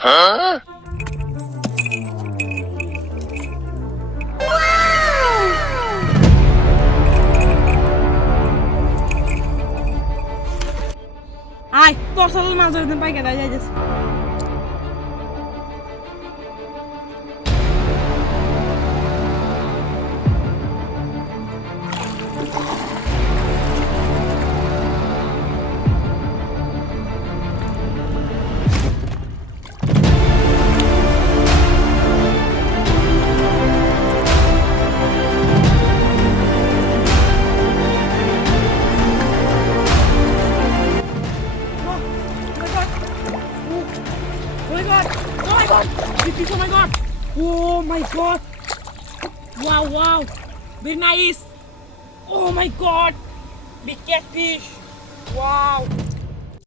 আয় তোর সাথে মাছ ধরতে পাইকে দেয় যাইতেছে This is, oh my god! Oh my god! Wow, wow! Very nice! Oh my god! Big catfish! Wow!